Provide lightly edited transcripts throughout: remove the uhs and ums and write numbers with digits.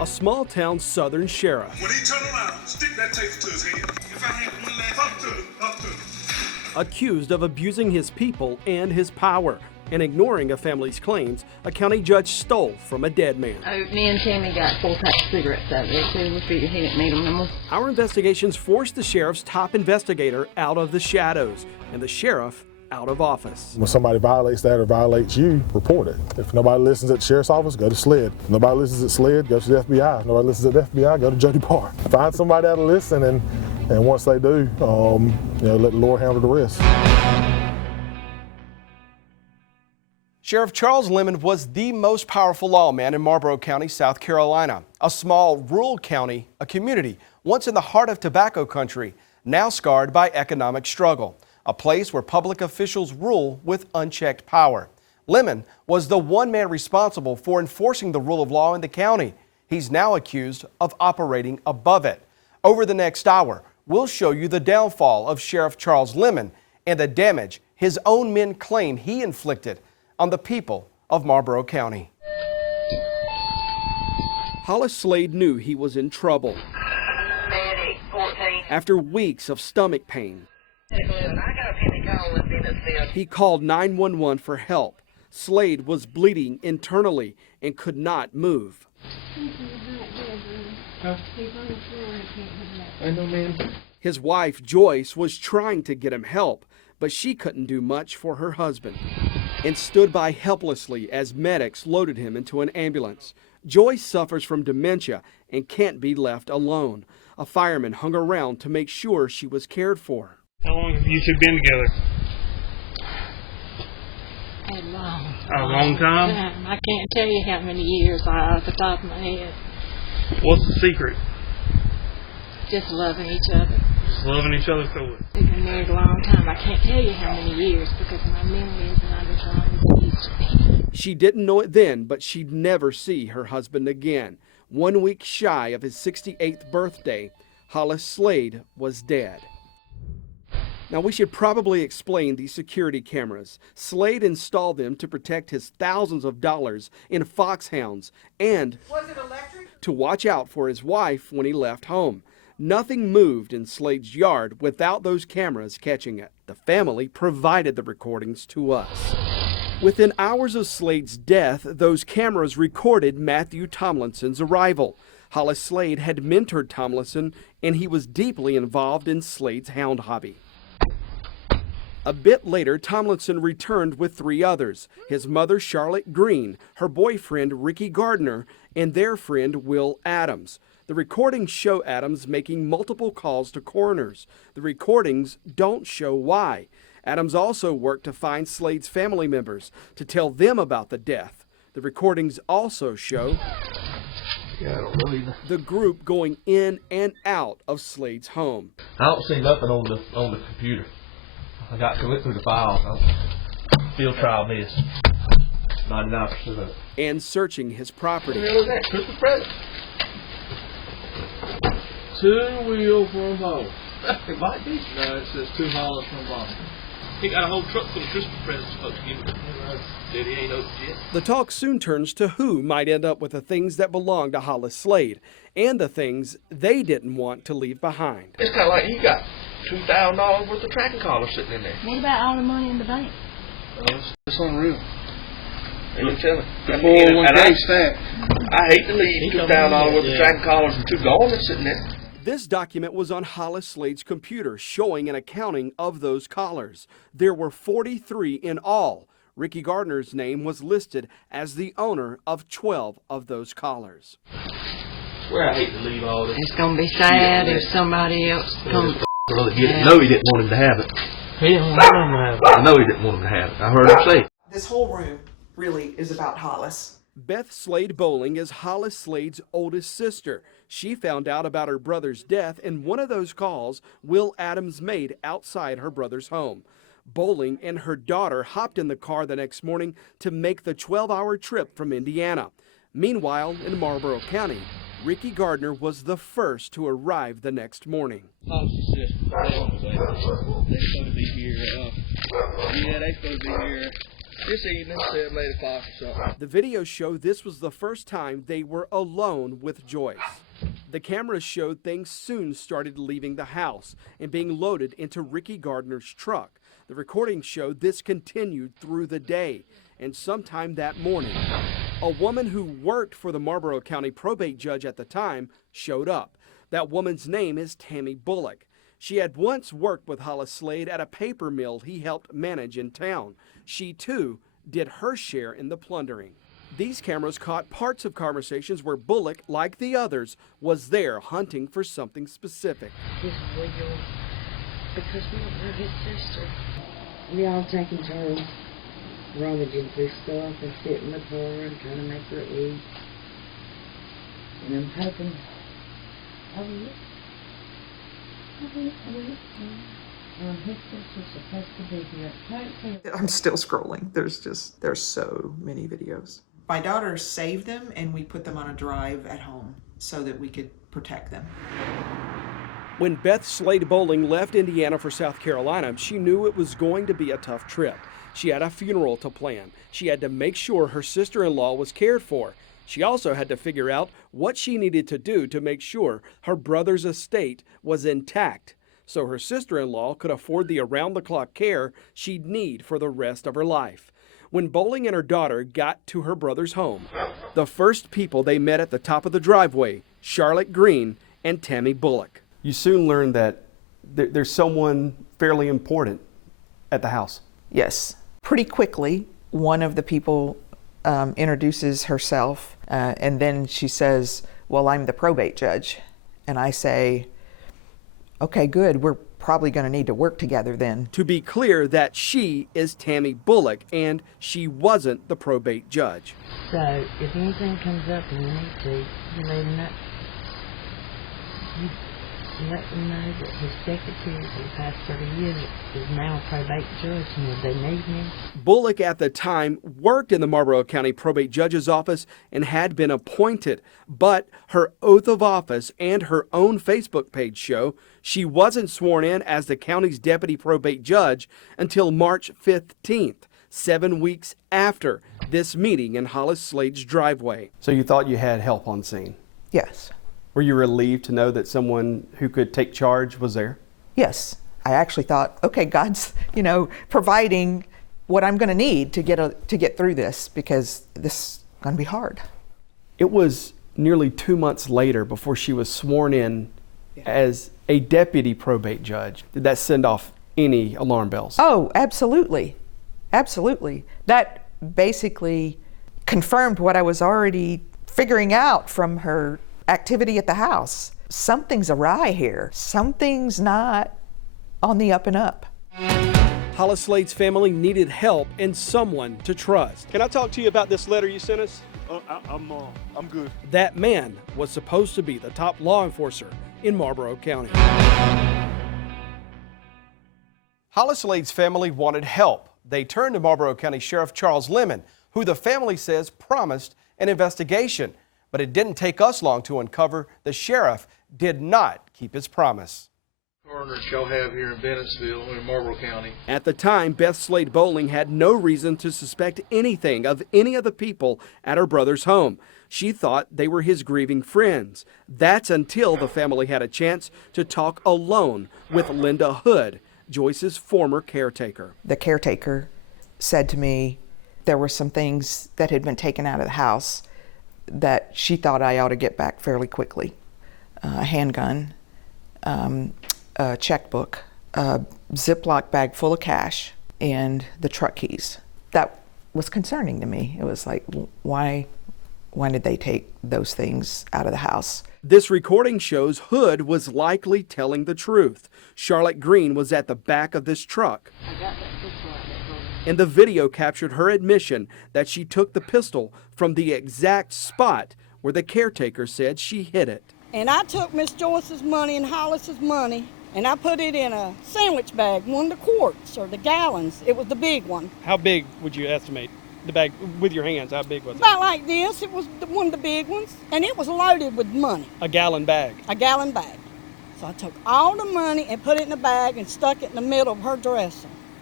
a small-town southern sheriff. When he turn around, stick that taser to his head. If I had one last, up to him. Accused of abusing his people and his power and ignoring a family's claims a county judge stole from a dead man. Me and Tammy got 4 packs of cigarettes out there, so we figured he didn't need them no more. Our investigations forced the sheriff's top investigator out of the shadows and the sheriff out of office. When somebody violates that or violates you, report it. If nobody listens at the sheriff's office, go to SLED. If nobody listens at SLED, go to the FBI. If nobody listens at the FBI, go to Jody Barr. Find somebody that'll listen, and once they do, let the Lord handle the rest. Sheriff Charles Lemon was the most powerful lawman in Marlboro County, South Carolina. A small rural county, a community once in the heart of tobacco country, now scarred by economic struggle. A place where public officials rule with unchecked power. Lemon was the one man responsible for enforcing the rule of law in the county. He's now accused of operating above it. Over the next hour, we'll show you the downfall of Sheriff Charles Lemon and the damage his own men claim he inflicted on the people of Marlboro County. Hollis Slade knew he was in trouble. After weeks of stomach pain, he called 911 for help. Slade was bleeding internally and could not move. His wife, Joyce, was trying to get him help, but she couldn't do much for her husband and stood by helplessly as medics loaded him into an ambulance. Joyce suffers from dementia and can't be left alone. A fireman hung around to make sure she was cared for. How long have you two been together? A long time. I can't tell you how many years off the top of my head. What's the secret? Just loving each other. Just loving each other through it. We've been married a long time. I can't tell you how many years because my memory is not as long as it used to be. She didn't know it then, but she'd never see her husband again. 1 week shy of his 68th birthday, Hollis Slade was dead. Now, we should probably explain these security cameras. Slade installed them to protect his thousands of dollars in foxhounds and to watch out for his wife when he left home. Nothing moved in Slade's yard without those cameras catching it. The family provided the recordings to us. Within hours of Slade's death, those cameras recorded Matthew Tomlinson's arrival. Hollis Slade had mentored Tomlinson, and he was deeply involved in Slade's hound hobby. A bit later, Tomlinson returned with 3 others, his mother Charlotte Green, her boyfriend Ricky Gardner, and their friend Will Adams. The recordings show Adams making multiple calls to coroners. The recordings don't show why. Adams also worked to find Slade's family members to tell them about the death. The recordings also show the group going in and out of Slade's home. I don't see nothing on the computer. I got to look through the files. Field trial this. 99% of it. And searching his property. What the hell is that? Christmas present? 2-wheel from Barr. It might be. No, it says 2 Hollis from Barr. He got a whole truck full of Christmas presents supposed to give him. Said he ain't opened yet. The talk soon turns to who might end up with the things that belong to Hollis Slade and the things they didn't want to leave behind. It's kind of like he got $2,000 worth of tracking collars sitting in there. What about all the money in the bank? It's unreal. Ain't no telling. The 401k stack. I hate to leave $2,000 worth of tracking collars and 2 garments sitting there. This document was on Hollis Slade's computer, showing an accounting of those collars. There were 43 in all. Ricky Gardner's name was listed as the owner of 12 of those collars. I swear I hate to leave all this. It's going to be sad if somebody else comes. Really get it. No, he didn't want him to have it. He didn't want him to have it. I know he didn't want him to have it. I heard him say it. This whole room really is about Hollis. Beth Slade Bowling is Hollis Slade's oldest sister. She found out about her brother's death in one of those calls Will Adams made outside her brother's home. Bowling and her daughter hopped in the car the next morning to make the 12-hour trip from Indiana. Meanwhile, in Marlboro County, Ricky Gardner was the first to arrive the next morning. Hollis' sister, they're supposed to be here. They're supposed to be here This evening, 7, 8 o'clock or something. The videos show this was the first time they were alone with Joyce. The cameras showed things soon started leaving the house and being loaded into Ricky Gardner's truck. The recordings showed this continued through the day, and sometime that morning, a woman who worked for the Marlboro County probate judge at the time showed up. That woman's name is Tammy Bullock. She had once worked with Hollis Slade at a paper mill he helped manage in town. She, too, did her share in the plundering. These cameras caught parts of conversations where Bullock, like the others, was there hunting for something specific. He's loyal because we don't know his sister. We all taking turns rummaging through stuff and sitting in the car and trying to make her eat. And I'm hoping, his sister's supposed to be here. I'm still scrolling. There's so many videos. My daughter saved them and we put them on a drive at home so that we could protect them. When Beth Slade Bowling left Indiana for South Carolina, she knew it was going to be a tough trip. She had a funeral to plan. She had to make sure her sister-in-law was cared for. She also had to figure out what she needed to do to make sure her brother's estate was intact, so her sister-in-law could afford the around-the-clock care she'd need for the rest of her life. When Bowling and her daughter got to her brother's home, the first people they met at the top of the driveway, Charlotte Green and Tammy Bullock. You soon learned that there's someone fairly important at the house. Yes. Pretty quickly, one of the people introduces herself, and then she says, well, I'm the probate judge. And I say, okay, good. We're probably going to need to work together then. To be clear, that she is Tammy Bullock, and she wasn't the probate judge. So, if anything comes up and you need to, you let him know. You let them know that his secretary for the past 30 years is now a probate judge, and if they need him. Bullock at the time worked in the Marlboro County probate judge's office and had been appointed, but her oath of office and her own Facebook page show she wasn't sworn in as the county's deputy probate judge until March 15th, 7 weeks after this meeting in Hollis Slade's driveway. So you thought you had help on scene? Yes. Were you relieved to know that someone who could take charge was there? Yes. I actually thought, okay, God's, providing what I'm going to need to get through this, because this is going to be hard. It was nearly 2 months later before she was sworn in as a deputy probate judge. Did that send off any alarm bells? Oh, absolutely. Absolutely. That basically confirmed what I was already figuring out from her activity at the house. Something's awry here. Something's not on the up and up. Hollis Slade's family needed help and someone to trust. Can I talk to you about this letter you sent us? I'm good. That man was supposed to be the top law enforcer in Marlboro County. Hollis Slade's family wanted help. They turned to Marlboro County Sheriff Charles Lemon, who the family says promised an investigation. But it didn't take us long to uncover the sheriff did not keep his promise. Coroner y'all have here in Bennettsville in Marlboro County. At the time, Beth Slade Bowling had no reason to suspect anything of any of the people at her brother's home. She thought they were his grieving friends. That's until the family had a chance to talk alone with Linda Hood, Joyce's former caretaker. The caretaker said to me there were some things that had been taken out of the house that she thought I ought to get back fairly quickly. A handgun, a checkbook, a Ziploc bag full of cash, and the truck keys. That was concerning to me. It was like, why did they take those things out of the house? This recording shows Hood was likely telling the truth. Charlotte Green was at the back of this truck. I got that pistol out there. And the video captured her admission that she took the pistol from the exact spot where the caretaker said she hid it. And I took Miss Joyce's money and Hollis's money, and I put it in a sandwich bag, one of the quarts or the gallons. It was the big one. How big would you estimate the bag with your hands? How big was it? About like this. It was one of the big ones, and it was loaded with money. A gallon bag? A gallon bag. So I took all the money and put it in a bag and stuck it in the middle of her dresser.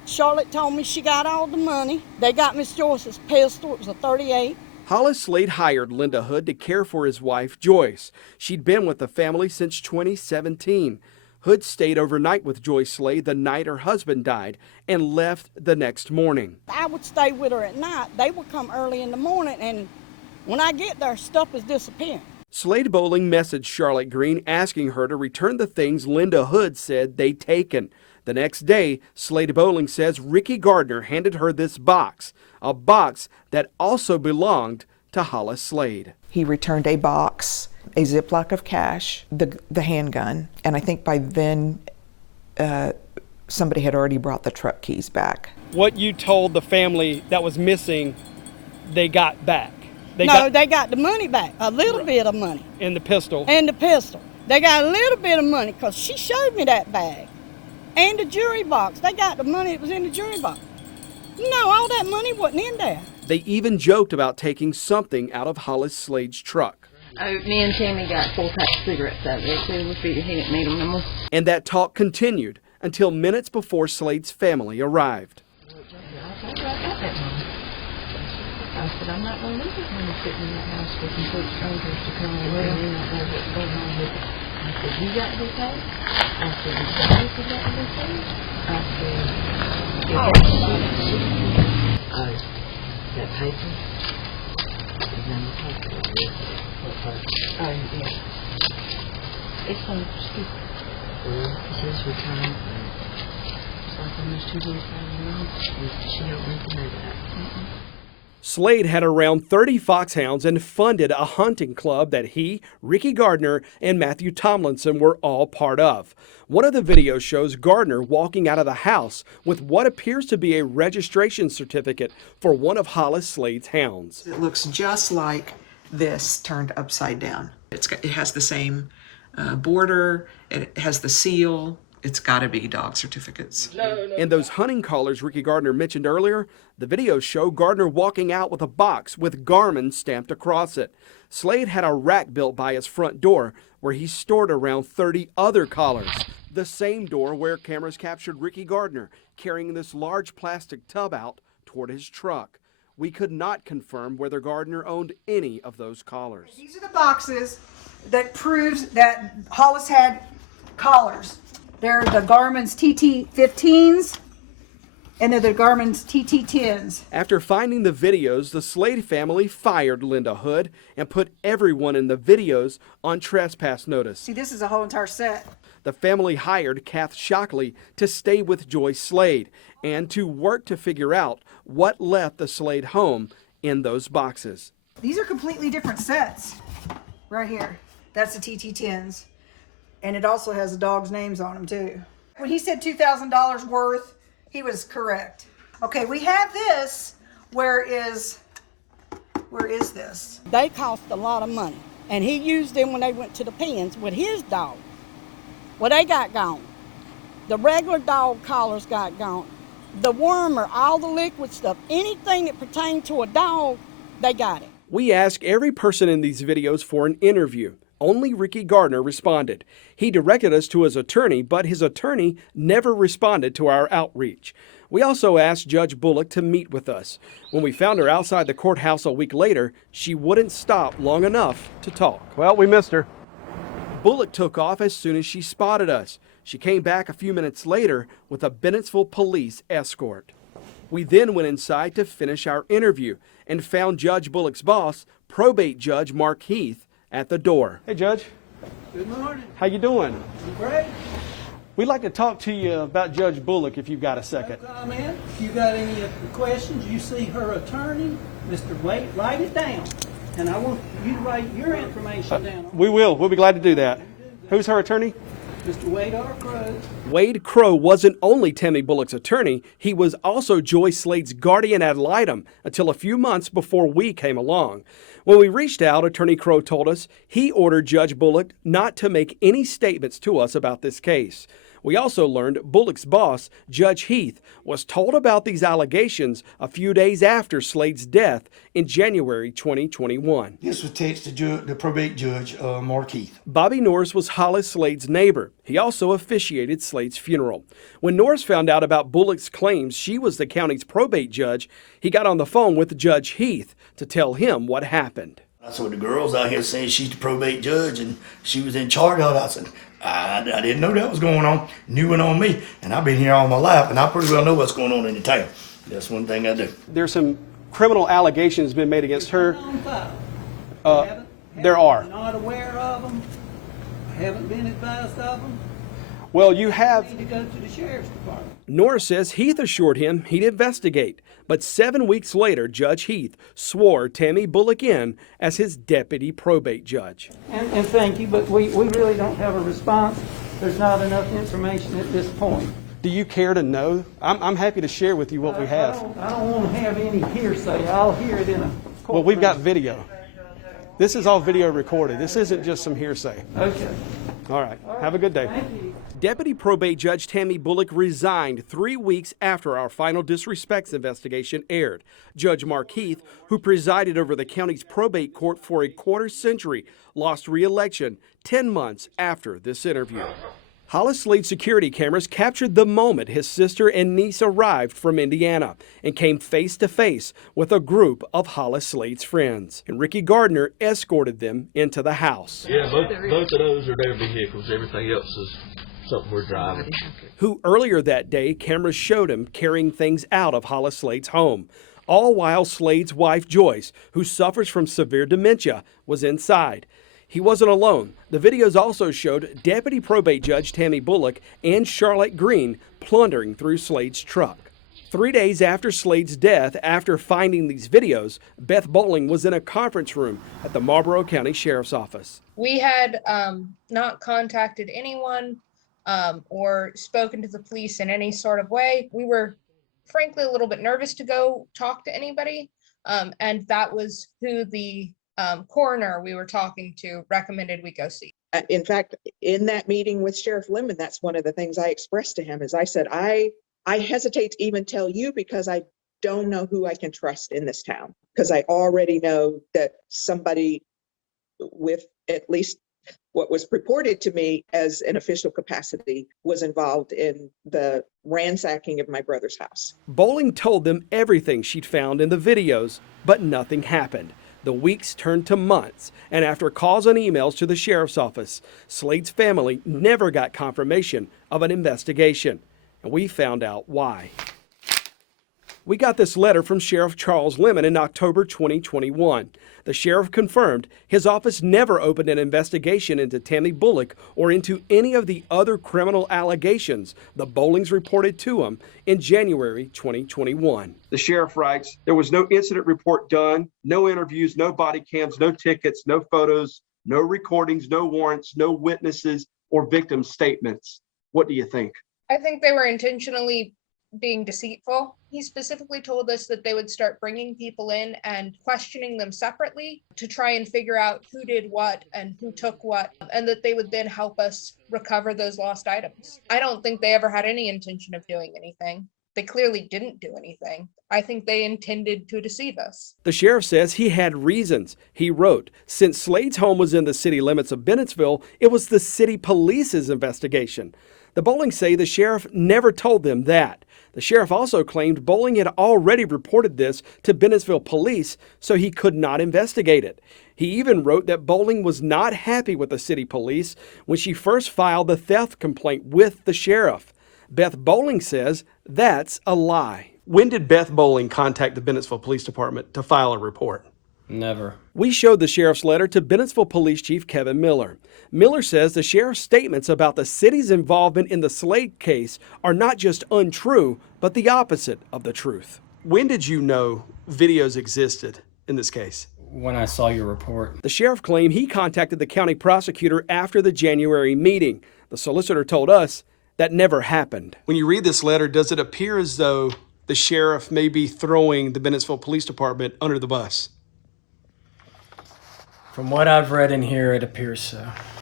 Charlotte told me she got all the money. They got Miss Joyce's pistol. It was a .38. Hollis Slade hired Linda Hood to care for his wife, Joyce. She'd been with the family since 2017. Hood stayed overnight with Joyce Slade the night her husband died and left the next morning. I would stay with her at night. They would come early in the morning, and when I get there, stuff is disappearing. Slade Bowling messaged Charlotte Green asking her to return the things Linda Hood said they'd taken. The next day, Slade Bowling says Ricky Gardner handed her this box, a box that also belonged to Hollis Slade. He returned a box, a Ziploc of cash, the handgun, and I think by then somebody had already brought the truck keys back. What you told the family that was missing, they got back. They got the money back, a little bit of money. And the pistol. And the pistol. They got a little bit of money because she showed me that bag. And the jury box. They got the money that was in the jury box. No, all that money wasn't in there. They even joked about taking something out of Hollis Slade's truck. Me and Tammy got 4 packs of cigarettes out of there, so we figured he didn't need them no more. And that talk continued until minutes before Slade's family arrived. I said, I'm not going to leave this money sitting in that house for complete strangers to come away and we not know what's going on with it. I said, you got to be paid? I said, you got to be paid? I said, you got to be paid? Oh, that paper? Is in the paper? What paper? Oh, yeah. It's on the street. It says return. It's like almost 2 days ago. She don't need to know that. Slade had around 30 foxhounds and funded a hunting club that he, Ricky Gardner, and Matthew Tomlinson were all part of. One of the videos shows Gardner walking out of the house with what appears to be a registration certificate for one of Hollis Slade's hounds. It looks just like this turned upside down. It has the same border, it has the seal. It's got to be dog certificates. And those hunting collars Ricky Gardner mentioned earlier, the videos show Gardner walking out with a box with Garmin stamped across it. Slade had a rack built by his front door where he stored around 30 other collars. The same door where cameras captured Ricky Gardner carrying this large plastic tub out toward his truck. We could not confirm whether Gardner owned any of those collars. These are the boxes that proves that Hollis had collars. They're the Garmin's TT15s, and they're the Garmin's TT10s. After finding the videos, the Slade family fired Linda Hood and put everyone in the videos on trespass notice. See, this is a whole entire set. The family hired Kath Shockley to stay with Joyce Slade and to work to figure out what left the Slade home in those boxes. These are completely different sets right here. That's the TT10s. And it also has the dogs' names on them, too. When he said $2,000 worth, he was correct. Okay, we have this. Where is this? They cost a lot of money. And he used them when they went to the pens with his dog. Well, they got gone. The regular dog collars got gone. The wormer, all the liquid stuff, anything that pertained to a dog, they got it. We asked every person in these videos for an interview. Only Ricky Gardner responded. He directed us to his attorney, but his attorney never responded to our outreach. We also asked Judge Bullock to meet with us. When we found her outside the courthouse a week later, she wouldn't stop long enough to talk. Well, we missed her. Bullock took off as soon as she spotted us. She came back a few minutes later with a Bennettsville police escort. We then went inside to finish our interview and found Judge Bullock's boss, probate judge Mark Heath, at the door. Hey, Judge. Good morning. How you doing? Great. We'd like to talk to you about Judge Bullock if you've got a second. No comment. If you got any questions, you see her attorney, Mr. Wade, write it down. And I want you to write your information down. We will. We'll be glad to do that. Who's her attorney? Mr. Wade R. Crow. Wade Crow wasn't only Tammy Bullock's attorney, he was also Joyce Slade's guardian ad litem until a few months before we came along. When we reached out, Attorney Crow told us he ordered Judge Bullock not to make any statements to us about this case. We also learned Bullock's boss, Judge Heath, was told about these allegations a few days after Slade's death in January 2021. This was texted to the probate judge, Mark Heath. Bobby Norris was Hollis Slade's neighbor. He also officiated Slade's funeral. When Norris found out about Bullock's claims she was the county's probate judge, he got on the phone with Judge Heath to tell him what happened. I saw the girls out here saying she's the probate judge and she was in charge of it. I said, I didn't know that was going on. New one on me. And I've been here all my life and I pretty well know what's going on in the town. That's one thing I do. There's some criminal allegations been made against her. There are. Not aware of them. Haven't been advised of them. Well, you have. Need to go to the sheriff's department. Norris says Heath assured him he'd investigate, but 7 weeks later, Judge Heath swore Tammy Bullock in as his deputy probate judge. And thank you, but we really don't have a response. There's not enough information at this point. Do you care to know? I'm happy to share with you what we have. I don't want to have any hearsay. I'll hear it in a court. Well, we've got video. This is all video recorded. This isn't just some hearsay. Okay. All right. Have a good day. Thank you. Deputy Probate Judge Tammy Bullock resigned 3 weeks after our final disrespects investigation aired. Judge Mark Heath, who presided over the county's probate court for a quarter century, lost re-election 10 months after this interview. Hollis Slade's security cameras captured the moment his sister and niece arrived from Indiana and came face to face with a group of Hollis Slade's friends. And Ricky Gardner escorted them into the house. Yeah, both of those are their vehicles. Everything else is something we're driving. Who earlier that day, cameras showed him carrying things out of Hollis Slade's home, all while Slade's wife Joyce, who suffers from severe dementia, was inside. He wasn't alone. The videos also showed Deputy Probate Judge Tammy Bullock and Charlotte Green plundering through Slade's truck. 3 days after Slade's death, after finding these videos, Beth Bowling was in a conference room at the Marlboro County Sheriff's Office. We had not contacted anyone or spoken to the police in any sort of way. We were frankly a little bit nervous to go talk to anybody, and that was who the coroner we were talking to recommended we go see. In fact, in that meeting with Sheriff Lemon, that's one of the things I expressed to him is I said, I hesitate to even tell you because I don't know who I can trust in this town, because I already know that somebody with at least what was reported to me as an official capacity was involved in the ransacking of my brother's house. Bowling told them everything she'd found in the videos, but nothing happened. The weeks turned to months, and after calls and emails to the sheriff's office, Slade's family never got confirmation of an investigation, and we found out why. We got this letter from Sheriff Charles Lemon in October 2021. The sheriff confirmed his office never opened an investigation into Tammy Bullock or into any of the other criminal allegations the Bowlings reported to him in January 2021. The sheriff writes, there was no incident report done, no interviews, no body cams, no tickets, no photos, no recordings, no warrants, no witnesses or victim statements. What do you think? I think they were intentionally being deceitful. He specifically told us that they would start bringing people in and questioning them separately to try and figure out who did what and who took what, and that they would then help us recover those lost items. I don't think they ever had any intention of doing anything. They clearly didn't do anything. I think they intended to deceive us. The sheriff says he had reasons. He wrote, since Slade's home was in the city limits of Bennettsville, it was the city police's investigation. The Bowlings say the sheriff never told them that. The sheriff also claimed Bowling had already reported this to Bennettsville police, so he could not investigate it. He even wrote that Bowling was not happy with the city police when she first filed the theft complaint with the sheriff. Beth Bowling says that's a lie. When did Beth Bowling contact the Bennettsville Police Department to file a report? Never. We showed the sheriff's letter to Bennettsville Police Chief Kevin Miller. Miller says the sheriff's statements about the city's involvement in the Slade case are not just untrue, but the opposite of the truth. When did you know videos existed in this case? When I saw your report. The sheriff claimed he contacted the county prosecutor after the January meeting. The solicitor told us that never happened. When you read this letter, does it appear as though the sheriff may be throwing the Bennettsville Police Department under the bus? From what I've read in here, it appears so.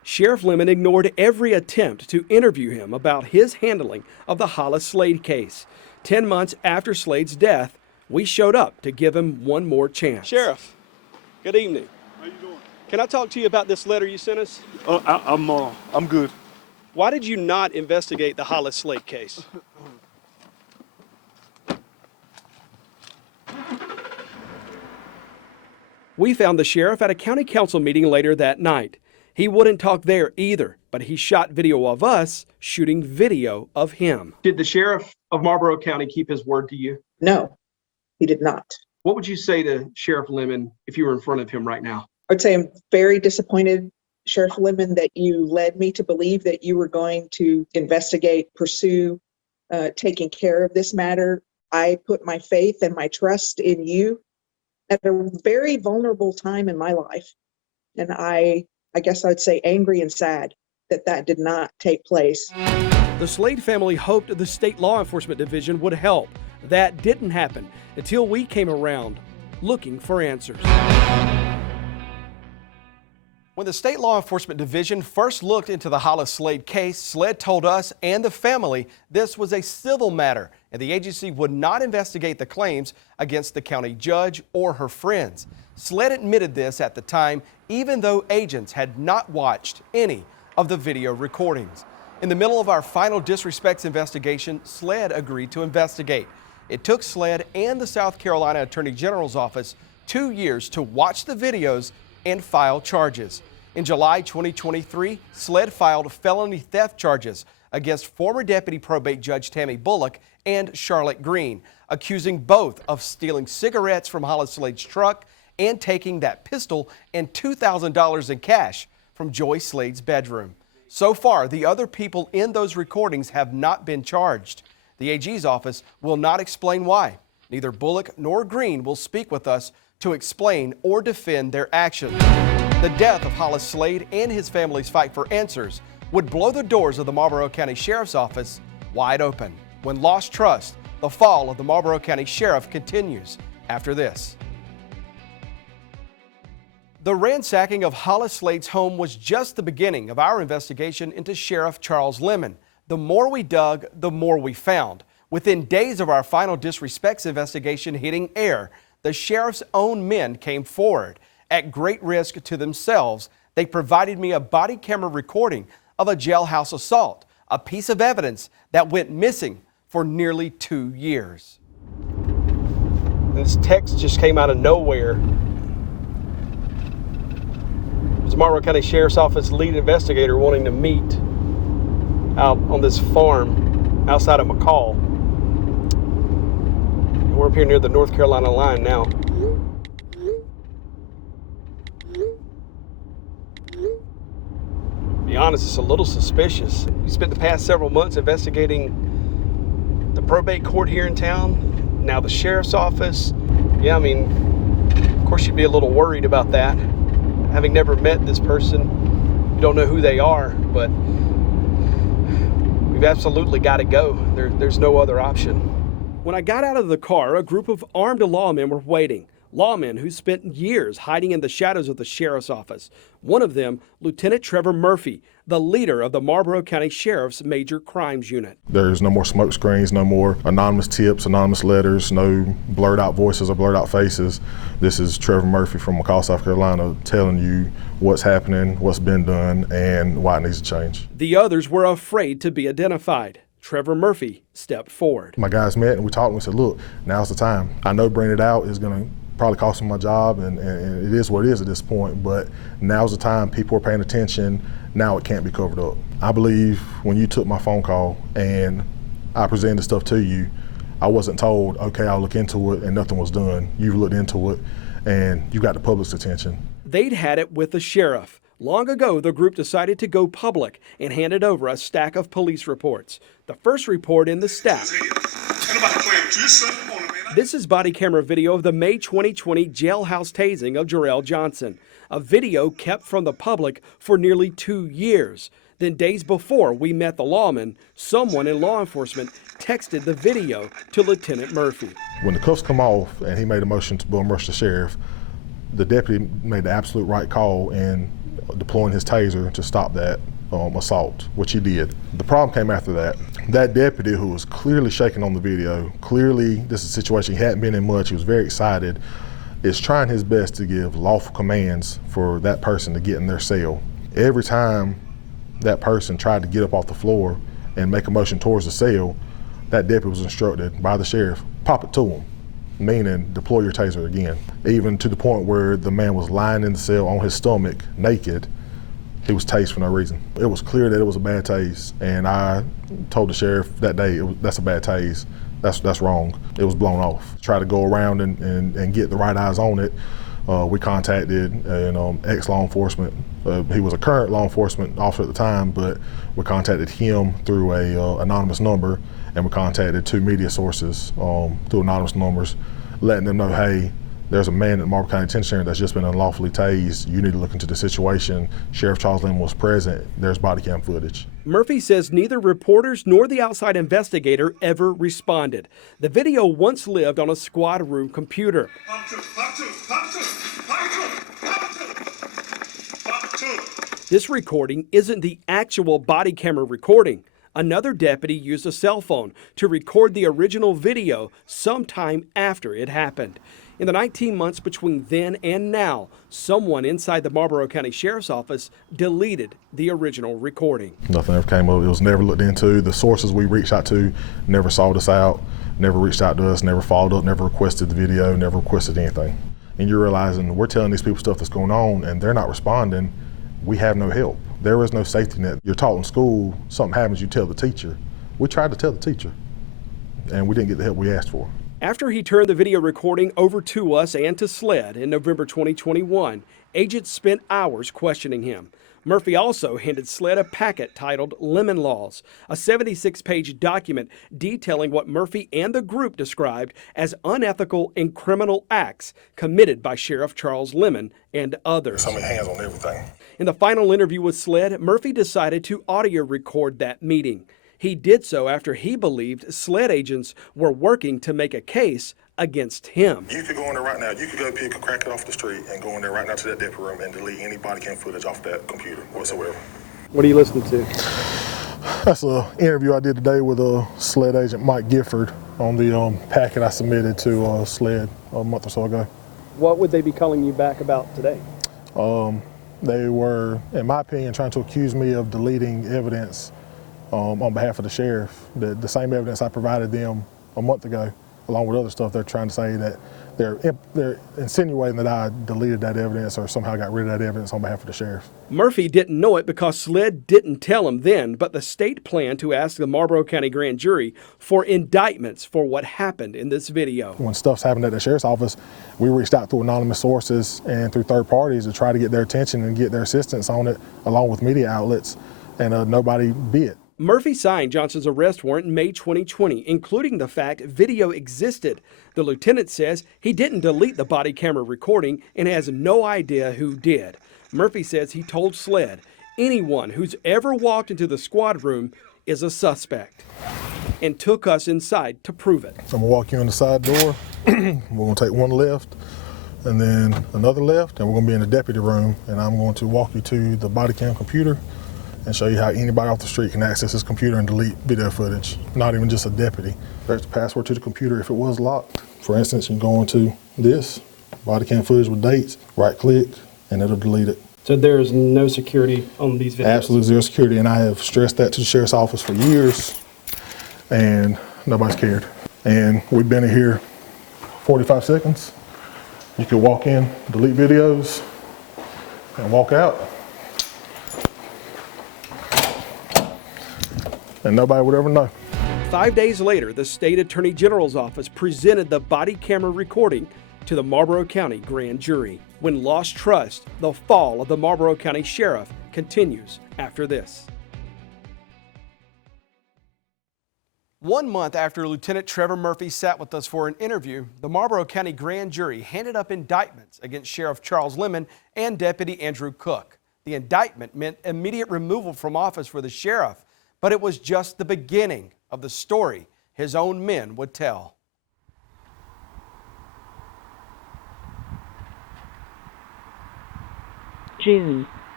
Sheriff Lemon ignored every attempt to interview him about his handling of the Hollis Slade case. 10 months after Slade's death, we showed up to give him one more chance. Sheriff, good evening. How you doing? Can I talk to you about this letter you sent us? I'm good. Why did you not investigate the Hollis Slade case? We found the sheriff at a county council meeting later that night. He wouldn't talk there either, but he shot video of us shooting video of him. Did the sheriff of Marlboro County keep his word to you? No, he did not. What would you say to Sheriff Lemon if you were in front of him right now? I'd say I'm very disappointed, Sheriff Lemon, that you led me to believe that you were going to investigate, pursue, taking care of this matter. I put my faith and my trust in you at a very vulnerable time in my life. And I guess I'd say angry and sad that that did not take place. The Slade family hoped the state law enforcement division would help. That didn't happen until we came around looking for answers. When the state law enforcement division first looked into the Hollis Slade case, Slade told us and the family this was a civil matter and the agency would not investigate the claims against the county judge or her friends. Slade admitted this at the time, even though agents had not watched any of the video recordings. In the middle of our final disrespects investigation, Slade agreed to investigate. It took Slade and the South Carolina Attorney General's office 2 years to watch the videos and file charges. In July 2023, Slade filed felony theft charges against former Deputy Probate Judge Tammy Bullock and Charlotte Green, accusing both of stealing cigarettes from Hollis Slade's truck and taking that pistol and $2,000 in cash from Joy Slade's bedroom. So far, the other people in those recordings have not been charged. The AG's office will not explain why. Neither Bullock nor Green will speak with us to explain or defend their actions. The death of Hollis Slade and his family's fight for answers would blow the doors of the Marlboro County Sheriff's Office wide open. When lost trust, the fall of the Marlboro County Sheriff continues after this. The ransacking of Hollis Slade's home was just the beginning of our investigation into Sheriff Charles Lemon. The more we dug, the more we found. Within days of our final disrespects investigation hitting air, the sheriff's own men came forward. At great risk to themselves, they provided me a body camera recording of a jailhouse assault, a piece of evidence that went missing for nearly 2 years. This text just came out of nowhere. It was the Marlboro County Sheriff's Office lead investigator wanting to meet out on this farm outside of McCall. We're up here near the North Carolina line now. To be honest, it's a little suspicious. We spent the past several months investigating the probate court here in town, now the sheriff's office. Yeah, I mean, of course you'd be a little worried about that. Having never met this person, you don't know who they are, but we've absolutely got to go. There's no other option. When I got out of the car, a group of armed lawmen were waiting. Lawmen who spent years hiding in the shadows of the sheriff's office. One of them, Lieutenant Trevor Murphy, the leader of the Marlboro County Sheriff's Major Crimes Unit. There's no more smoke screens, no more anonymous tips, anonymous letters, no blurred out voices or blurred out faces. This is Trevor Murphy from McCall, South Carolina, telling you what's happening, what's been done, and why it needs to change. The others were afraid to be identified. Trevor Murphy stepped forward. My guys met and we talked and we said, look, now's the time. I know bringing it out is going to probably cost me my job, and it is what it is at this point, but now's the time. People are paying attention. Now it can't be covered up. I believe when you took my phone call and I presented stuff to you, I wasn't told, okay, I'll look into it, and nothing was done. You looked into it and you got the public's attention. They'd had it with the sheriff. Long ago, the group decided to go public and handed over a stack of police reports. The first report in the stack. This is body camera video of the May 2020 jailhouse tasing of Jarrell Johnson, a video kept from the public for nearly 2 years. Then days before we met the lawman, someone in law enforcement texted the video to Lieutenant Murphy. When the cuffs come off and he made a motion to bum rush the sheriff, the deputy made the absolute right call, and deploying his taser to stop that assault, which he did. The problem came after that. That deputy, who was clearly shaking on the video, clearly this is a situation he hadn't been in much, he was very excited, is trying his best to give lawful commands for that person to get in their cell. Every time that person tried to get up off the floor and make a motion towards the cell, that deputy was instructed by the sheriff, pop it to him, meaning deploy your taser again. Even to the point where the man was lying in the cell on his stomach, naked, he was tased for no reason. It was clear that it was a bad tase, and I told the sheriff that day, that's a bad tase, that's wrong. It was blown off. Try to go around and get the right eyes on it. We contacted ex-law enforcement. He was a current law enforcement officer at the time, but we contacted him through a anonymous number, and we contacted 2 media sources through anonymous numbers, letting them know, hey, there's a man at Marlboro County Penitentiary that's just been unlawfully tased. You need to look into the situation. Sheriff Charles Lemon was present. There's body cam footage. Murphy says neither reporters nor the outside investigator ever responded. The video once lived on a squad room computer. This recording isn't the actual body camera recording. Another deputy used a cell phone to record the original video sometime after it happened. In the 19 months between then and now, someone inside the Marlboro County Sheriff's Office deleted the original recording. Nothing ever came up. It was never looked into. The sources we reached out to never sought us out, never reached out to us, never followed up, never requested the video, never requested anything. And you're realizing we're telling these people stuff that's going on and they're not responding. We have no help. There is no safety net. You're taught in school, something happens, you tell the teacher. We tried to tell the teacher, and we didn't get the help we asked for. After he turned the video recording over to us and to SLED in November 2021, agents spent hours questioning him. Murphy also handed SLED a packet titled Lemon Laws, a 76-page document detailing what Murphy and the group described as unethical and criminal acts committed by Sheriff Charles Lemon and others. So many hands on everything. In the final interview with SLED, Murphy decided to audio record that meeting. He did so after he believed SLED agents were working to make a case against him. You could go in there right now. You could go pick a crackhead off the street and go in there right now to that deputy room and delete any body cam footage off that computer whatsoever. What are you listening to? That's an interview I did today with SLED agent Mike Gifford on the packet I submitted to SLED a month or so ago. What would they be calling you back about today? They were, in my opinion, trying to accuse me of deleting evidence on behalf of the sheriff. The same evidence I provided them a month ago, along with other stuff. They're trying to say that they're insinuating that I deleted that evidence or somehow got rid of that evidence on behalf of the sheriff. Murphy didn't know it because SLED didn't tell him then, but the state planned to ask the Marlboro County Grand Jury for indictments for what happened in this video. When stuff's happened at the sheriff's office, we reached out through anonymous sources and through third parties to try to get their attention and get their assistance on it, along with media outlets, and nobody bit. Murphy signed Johnson's arrest warrant in May 2020, including the fact video existed. The lieutenant says he didn't delete the body camera recording and has no idea who did. Murphy says he told SLED, anyone who's ever walked into the squad room is a suspect, and took us inside to prove it. I'm gonna walk you in the side door. We're gonna take one left and then another left, and we're gonna be in the deputy room, and I'm going to walk you to the body cam computer and show you how anybody off the street can access this computer and delete video footage, not even just a deputy. There's the password to the computer if it was locked. For instance, you can go into this, body cam footage with dates, right click, and it'll delete it. So there's no security on these videos? Absolutely zero security, and I have stressed that to the sheriff's office for years, and nobody's cared. And we've been in here 45 seconds. You could walk in, delete videos, and walk out. And nobody would ever know. 5 days later, the state attorney general's office presented the body camera recording to the Marlboro County Grand Jury. When lost trust, the fall of the Marlboro County Sheriff continues after this. 1 month after Lieutenant Trevor Murphy sat with us for an interview, the Marlboro County Grand Jury handed up indictments against Sheriff Charles Lemon and Deputy Andrew Cook. The indictment meant immediate removal from office for the sheriff, but it was just the beginning of the story his own men would tell. June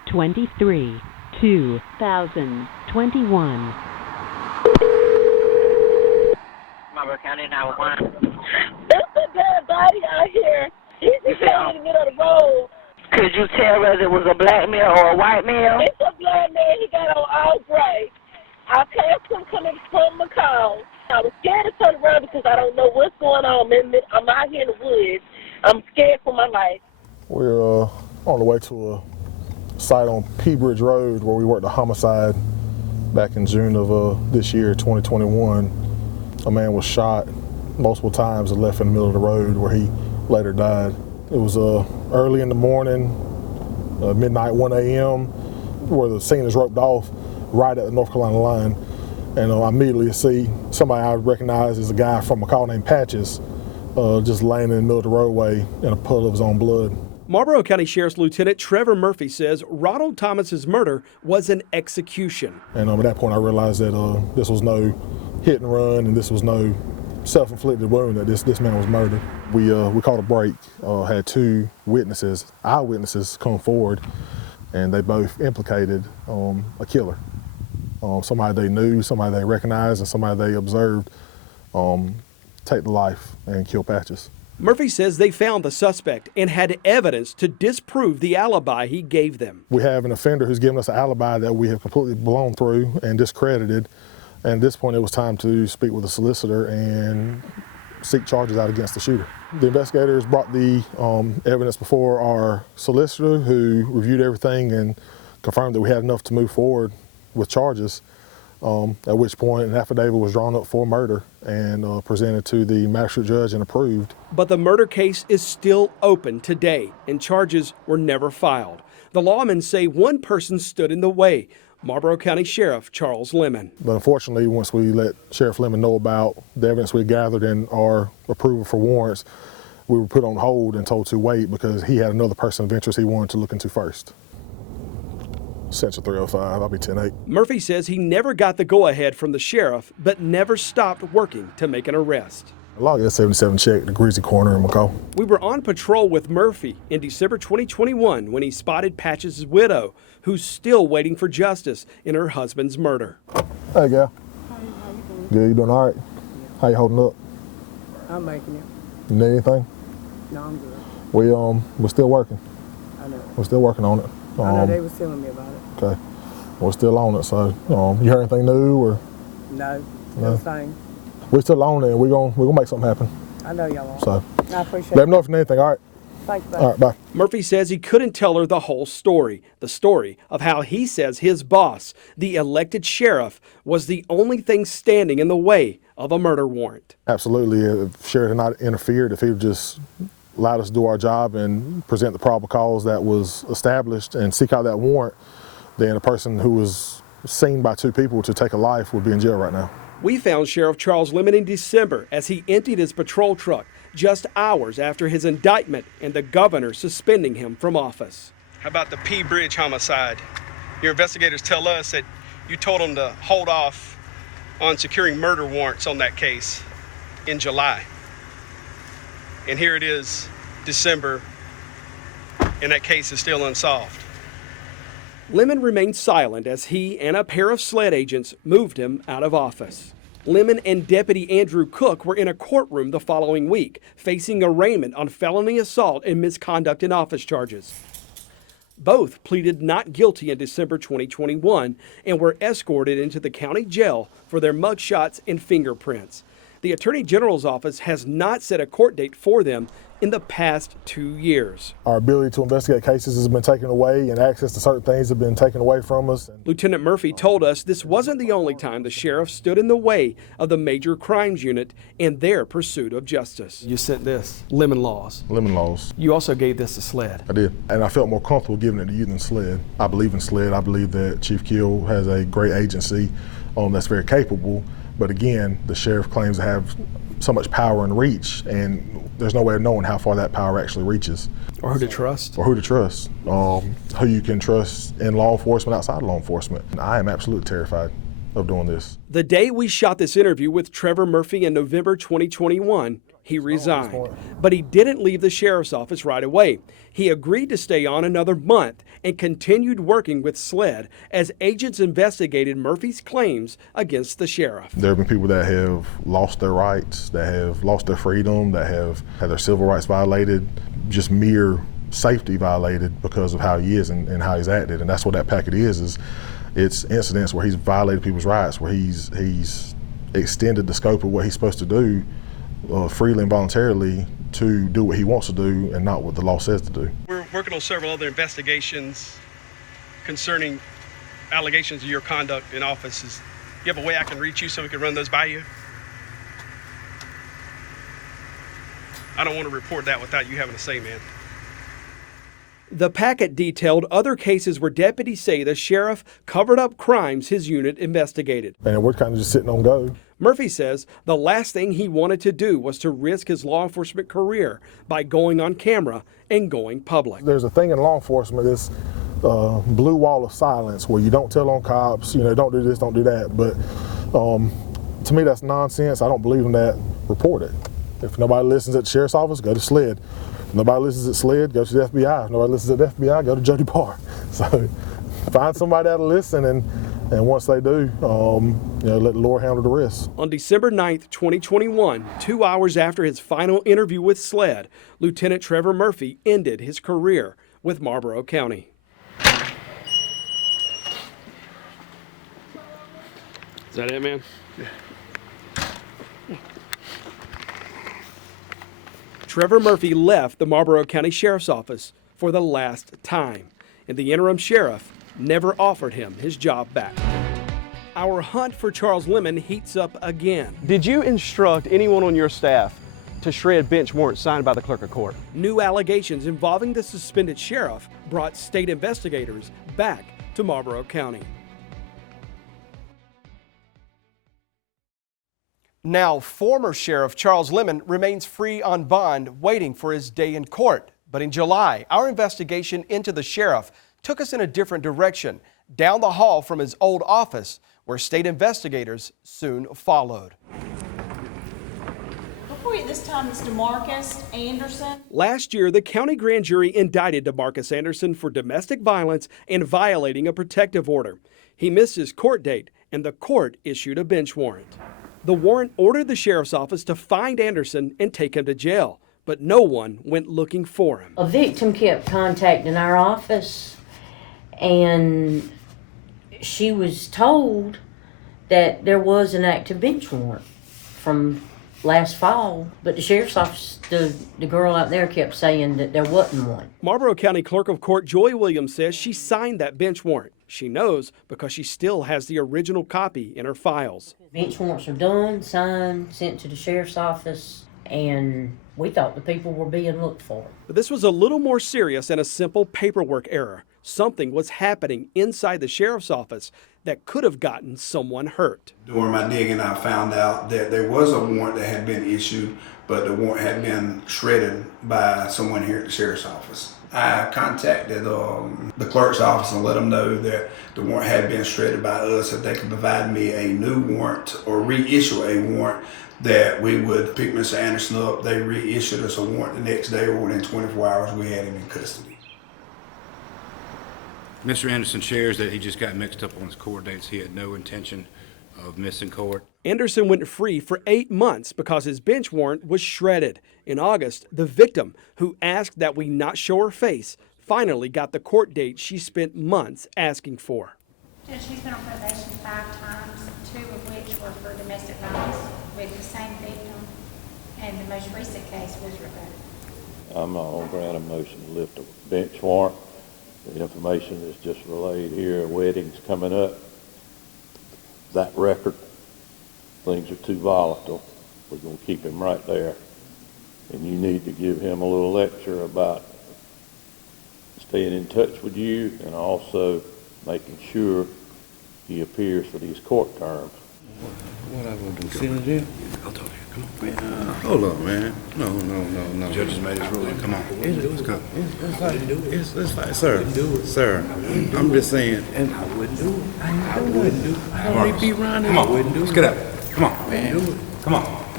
23/2021. Marlboro County 911. There's a dead body out here. He's just out in the middle of the road. Could you tell whether it was a black male or a white male? It's a black man. He got on all gray. I passed him coming from McCall. I was scared to turn around because I don't know what's going on. I'm out here in the woods. I'm scared for my life. We're on the way to a site on P Bridge Road where we worked a homicide back in June of this year, 2021. A man was shot multiple times and left in the middle of the road where he later died. It was early in the morning, midnight, 1 a.m., where the scene is roped off right at the North Carolina line. And I immediately see somebody I recognize as a guy from McCall named Patches, just laying in the middle of the roadway in a puddle of his own blood. Marlboro County Sheriff's Lieutenant Trevor Murphy says Ronald Thomas's murder was an execution. And at that point I realized that this was no hit and run and this was no self-inflicted wound, that this man was murdered. We caught a break, had two eyewitnesses come forward, and they both implicated a killer. Somebody they knew, somebody they recognized, and somebody they observed take the life and kill Patches. Murphy says they found the suspect and had evidence to disprove the alibi he gave them. We have an offender who's given us an alibi that we have completely blown through and discredited. And at this point, it was time to speak with the solicitor and seek charges out against the shooter. The investigators brought the evidence before our solicitor, who reviewed everything and confirmed that we had enough to move forward with charges, at which point an affidavit was drawn up for murder and presented to the magistrate judge and approved. But the murder case is still open today, and charges were never filed. The lawmen say one person stood in the way, Marlboro County Sheriff Charles Lemon. But unfortunately, once we let Sheriff Lemon know about the evidence we gathered in our approval for warrants, we were put on hold and told to wait because he had another person of interest he wanted to look into first. Central 305, I'll be 10-8. Murphy says he never got the go-ahead from the sheriff, but never stopped working to make an arrest. Log S77 check, the Greasy Corner in McCall. We were on patrol with Murphy in December 2021 when he spotted Patches' widow, who's still waiting for justice in her husband's murder. Hey, gal. How you doing? Good, you doing all right? How you holding up? I'm making it. You need anything? No, I'm good. We're still working. I know. We're still working on it. I know they was telling me about it. Okay. We're still on it, so you heard anything new or? No, still the same. We're still on it, and we're gonna make something happen. I know y'all are. So I appreciate it. let me know if you need anything, all right? Thanks, bye. All right, bye. Murphy says he couldn't tell her the whole story, the story of how he says his boss, the elected sheriff, was the only thing standing in the way of a murder warrant. Absolutely. If Sheriff had not interfered, if he would just allowed us to do our job and present the probable cause that was established and seek out that warrant, then a person who was seen by two people to take a life would be in jail right now. We found Sheriff Charles Lemon in December as he emptied his patrol truck just hours after his indictment and the governor suspending him from office. How about the P Bridge homicide? Your investigators tell us that you told them to hold off on securing murder warrants on that case in July. And here it is, December, and that case is still unsolved. Lemon remained silent as he and a pair of SLED agents moved him out of office. Lemon and Deputy Andrew Cook were in a courtroom the following week, facing arraignment on felony assault and misconduct in office charges. Both pleaded not guilty in December 2021 and were escorted into the county jail for their mugshots and fingerprints. The Attorney General's office has not set a court date for them in the past 2 years. Our ability to investigate cases has been taken away and access to certain things have been taken away from us. Lieutenant Murphy told us this wasn't the only time the sheriff stood in the way of the Major Crimes Unit and their pursuit of justice. You sent this, Lemon Laws. Lemon Laws. You also gave this to SLED. I did, and I felt more comfortable giving it to you than SLED. I believe in SLED. I believe that Chief Keel has a great agency that's very capable, but again, the sheriff claims to have so much power and reach, and there's no way of knowing how far that power actually reaches. Or who to trust. Or who to trust. Who you can trust in law enforcement, outside law enforcement. I am absolutely terrified of doing this. The day we shot this interview with Trevor Murphy in November 2021, he resigned. But he didn't leave the sheriff's office right away. He agreed to stay on another month and continued working with SLED as agents investigated Murphy's claims against the sheriff. There have been people that have lost their rights, that have lost their freedom, that have had their civil rights violated, just mere safety violated because of how he is and how he's acted. And that's what that packet is it's incidents where he's violated people's rights, where he's extended the scope of what he's supposed to do freely and voluntarily to do what he wants to do and not what the law says to do. We're working on several other investigations concerning allegations of your conduct in office. You have a way I can reach you so we can run those by you? I don't want to report that without you having a say, man. The packet detailed other cases where deputies say the sheriff covered up crimes his unit investigated. And we're kind of just sitting on go. Murphy says the last thing he wanted to do was to risk his law enforcement career by going on camera and going public. There's a thing in law enforcement, this blue wall of silence where you don't tell on cops, don't do this, don't do that. But to me, that's nonsense. I don't believe in that. Report it. If nobody listens at the sheriff's office, go to SLED. If nobody listens at SLED, go to the FBI. If nobody listens at the FBI, go to Jody Barr. So find somebody that'll listen, and once they do, let the Lord handle the rest. On December 9th, 2021, 2 hours after his final interview with SLED, Lieutenant Trevor Murphy ended his career with Marlboro County. Is that it, man? Yeah. Trevor Murphy left the Marlboro County Sheriff's Office for the last time, and the interim sheriff never offered him his job back. Our hunt for Charles Lemon heats up again. Did you instruct anyone on your staff to shred bench warrants signed by the clerk of court? New allegations involving the suspended sheriff brought state investigators back to Marlboro County. Now, former Sheriff Charles Lemon remains free on bond, waiting for his day in court. But in July, our investigation into the sheriff took us in a different direction, down the hall from his old office, where state investigators soon followed. Before you this time, Mr. Marcus Anderson. Last year, the county grand jury indicted DeMarcus Anderson for domestic violence and violating a protective order. He missed his court date, and the court issued a bench warrant. The warrant ordered the sheriff's office to find Anderson and take him to jail, but no one went looking for him. A victim kept contacting our office, and she was told that there was an active bench warrant from last fall, but the sheriff's office, the girl out there kept saying that there wasn't one. Marlboro County Clerk of Court Joy Williams says she signed that bench warrant. She knows because she still has the original copy in her files. Bench warrants are done, signed, sent to the sheriff's office, and we thought the people were being looked for. But this was a little more serious than a simple paperwork error. Something was happening inside the sheriff's office that could have gotten someone hurt. During my digging, I found out that there was a warrant that had been issued, but the warrant had been shredded by someone here at the sheriff's office. I contacted the clerk's office and let them know that the warrant had been shredded by us, if they could provide me a new warrant or reissue a warrant, that we would pick Mr. Anderson up. They reissued us a warrant the next day, or within 24 hours we had him in custody. Mr. Anderson shares that he just got mixed up on his court dates. He had no intention of missing court. Anderson went free for 8 months because his bench warrant was shredded. In August, the victim, who asked that we not show her face, finally got the court date she spent months asking for. Judge, she's been on probation 5 times, 2 of which were for domestic violence with the same victim, and the most recent case was revoked. I'm going to grant a motion to lift a bench warrant. The information is just relayed here. Weddings coming up. That record, things are too volatile. We're going to keep him right there. And you need to give him a little lecture about staying in touch with you and also making sure he appears for these court terms. What I going to do? Send it in? I'll talk to you. Come on. Man, hold on, man. No. The judge has made his ruling. Come on. Let's go. It's like, sir, I'm just saying. And I wouldn't do it. I wouldn't do it. I Marcus, be running. Come on. I wouldn't do it. Let's get up. Come on. Man. Come on.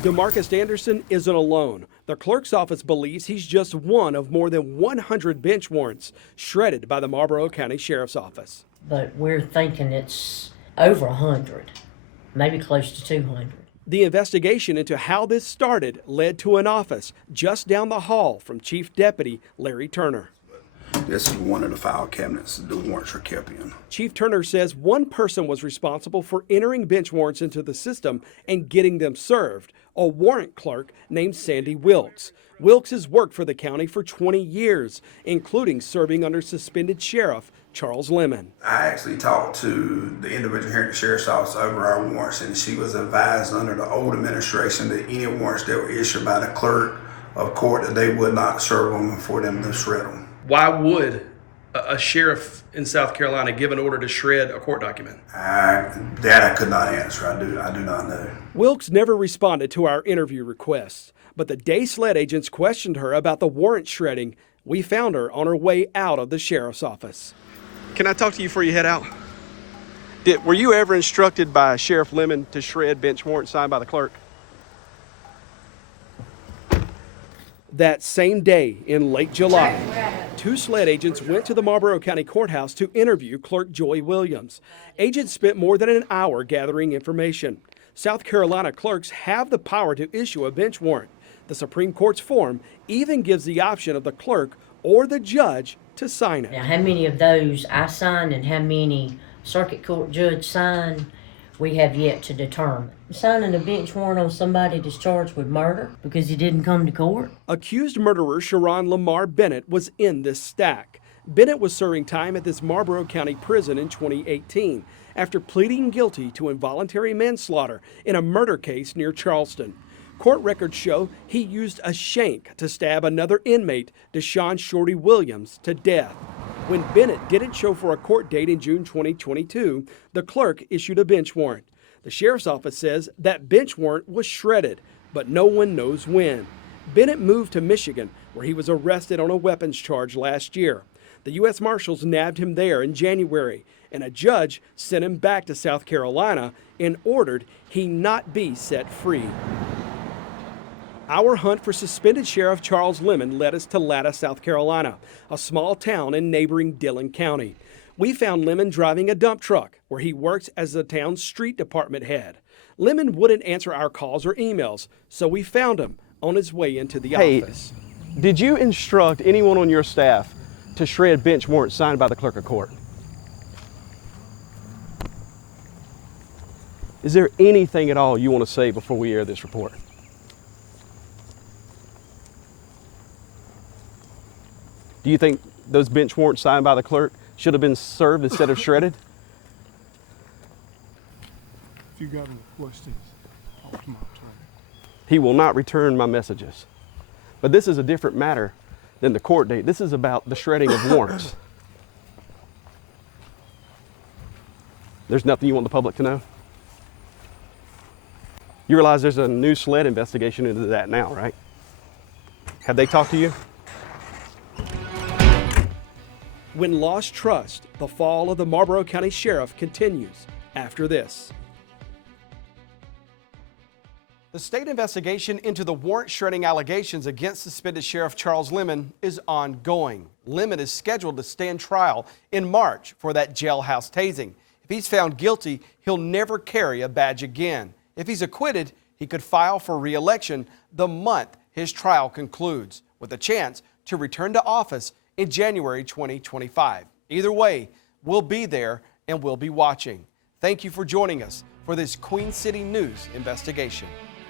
DeMarcus Anderson isn't alone. The clerk's office believes he's just one of more than 100 bench warrants shredded by the Marlboro County Sheriff's Office. But we're thinking it's over 100, maybe close to 200. The investigation into how this started led to an office just down the hall from Chief Deputy Larry Turner. This is one of the file cabinets the warrants are kept in. Chief Turner says one person was responsible for entering bench warrants into the system and getting them served, a warrant clerk named Sandy Wilkes. Wilkes has worked for the county for 20 years, including serving under suspended Sheriff Charles Lemon. I actually talked to the individual here at the Sheriff's Office over our warrants, and she was advised under the old administration that any warrants that were issued by the clerk of court that they would not serve them for them to shred them. Why would a sheriff in South Carolina give an order to shred a court document? That I could not answer. I do not know. Wilkes never responded to our interview requests, but the day SLED agents questioned her about the warrant shredding, we found her on her way out of the sheriff's office. Can I talk to you before you head out? Were you ever instructed by Sheriff Lemon to shred bench warrants signed by the clerk? That same day in late July, 2 SLED agents went to the Marlboro County Courthouse to interview Clerk Joy Williams. Agents spent more than an hour gathering information. South Carolina clerks have the power to issue a bench warrant. The Supreme Court's form even gives the option of the clerk or the judge to sign it. Now, how many of those I signed and how many circuit court judge signed, we have yet to determine. Signing a bench warrant on somebody that's charged with murder because he didn't come to court. Accused murderer Sharon Lamar Bennett was in this stack. Bennett was serving time at this Marlboro County prison in 2018 after pleading guilty to involuntary manslaughter in a murder case near Charleston. Court records show he used a shank to stab another inmate, Deshaun Shorty Williams, to death. When Bennett didn't show for a court date in June 2022, the clerk issued a bench warrant. The sheriff's office says that bench warrant was shredded, but no one knows when. Bennett moved to Michigan, where he was arrested on a weapons charge last year. The U.S. Marshals nabbed him there in January, and a judge sent him back to South Carolina and ordered he not be set free. Our hunt for suspended Sheriff Charles Lemon led us to Latta, South Carolina, a small town in neighboring Dillon County. We found Lemon driving a dump truck where he works as the town's street department head. Lemon wouldn't answer our calls or emails, so we found him on his way into the office. Did you instruct anyone on your staff to shred bench warrants signed by the clerk of court? Is there anything at all you want to say before we air this report? Do you think those bench warrants signed by the clerk should have been served instead of shredded? If you got any questions, talk to my attorney. He will not return my messages. But this is a different matter than the court date. This is about the shredding of warrants. There's nothing you want the public to know? You realize there's a new SLED investigation into that now, right? Have they talked to you? When lost trust, the fall of the Marlboro County Sheriff continues after this. The state investigation into the warrant shredding allegations against suspended Sheriff Charles Lemon is ongoing. Lemon is scheduled to stand trial in March for that jailhouse tasing. If he's found guilty, he'll never carry a badge again. If he's acquitted, he could file for re-election the month his trial concludes, with a chance to return to office in January 2025. Either way, we'll be there and we'll be watching. Thank you for joining us for this Queen City News investigation.